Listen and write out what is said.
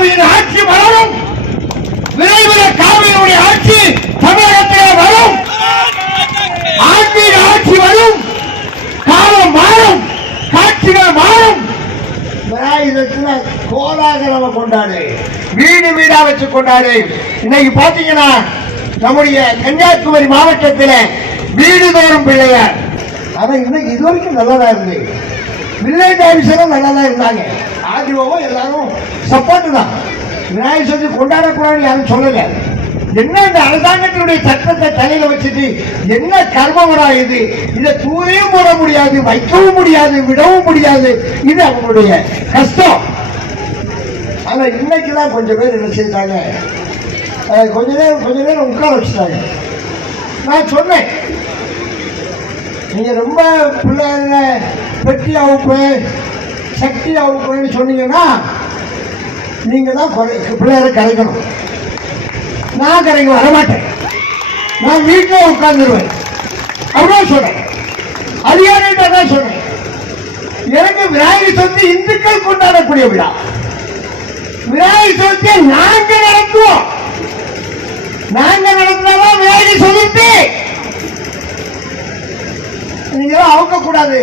காவியின் ஆட்சி வரும். விரைவில் காவியினுடைய ஆட்சி தமிழகத்திலே வரும். ஆட்சியின் ஆட்சி வரும். காலம் மாறும், காட்சிகள் மாறும். கோலாகலம் கொண்டாடு, வீடு வீடா வச்சு கொண்டாடு. இன்னைக்கு பாத்தீங்கன்னா நம்முடைய கன்னியாகுமரி மாவட்டத்தில் வீடுதோறும் பிள்ளையார். ஆனா இன்னைக்கு இது வரைக்கும் நல்லதா இருந்து வில்லேஜ் ஆபீசரும் நல்லதா இருந்தாங்க. ஆர்டிஓவும் எல்லாரும் சப்போர்ட் தான். விநாயகர் சதுர்த்தி கொண்டாடக்கூடாதுன்னு யாரும் சொல்லல. என்ன இந்த அரசாங்கத்தினுடைய சட்டத்தை தலையில வச்சுட்டு என்ன கர்மவரா இது? இதை தூரையும் போட முடியாது, வைக்கவும் முடியாது, விடவும் முடியாது. இது அவங்களுடைய கஷ்டம். ஆனா இன்னைக்குதான் கொஞ்சம் பேர் என்ன செய்தாங்க, கொஞ்ச நேரம் உட்கார வச்சுட்டாங்க. நான் சொன்னேன், நீங்க ரொம்ப பிள்ளைங்க பெட்டி அவுப்பு சக்தி அவுப்புன்னு சொன்னீங்கன்னா நீங்க தான் பிள்ளையார கரைக்கணும். நான் கரைக்கு வரமாட்டேன், நான் வீட்டில் உட்கார்ந்துருவேன். அவ்வளவு சொன்னேன், அதிகாரிகிட்ட தான் சொன்னேன். எனக்கு விநாயகர் சதுர்த்தி இந்துக்கள் கொண்டாடக்கூடிய விழா. விநாயகர் சதுர்த்தியை நாங்க நடத்துவோம். நாங்க நடத்தினாதான் விநாயகர் சதுர்த்தி. நீங்க அவுக்க கூடாது.